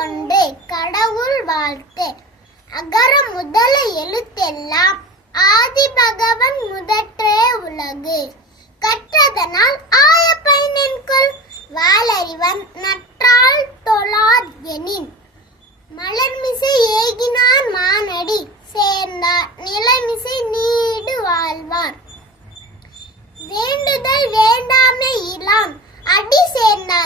ஒன்றே கடவுள் வாழ்த்து. அகர முதல எழுத்தெல்லாம் ஆதி பகவன் முதற்றே உலகு. கற்றதனால் ஆய பயனென்கொல் வாளறிவன் நற்றால் தொழார் எனின். மலர்மிசை ஏகினார் மானடி சேர்ந்தார் நிலமிசை நீடு வாழ்வார். வேண்டுதல் வேண்டாமை இலாம் அடி சேர்ந்தார்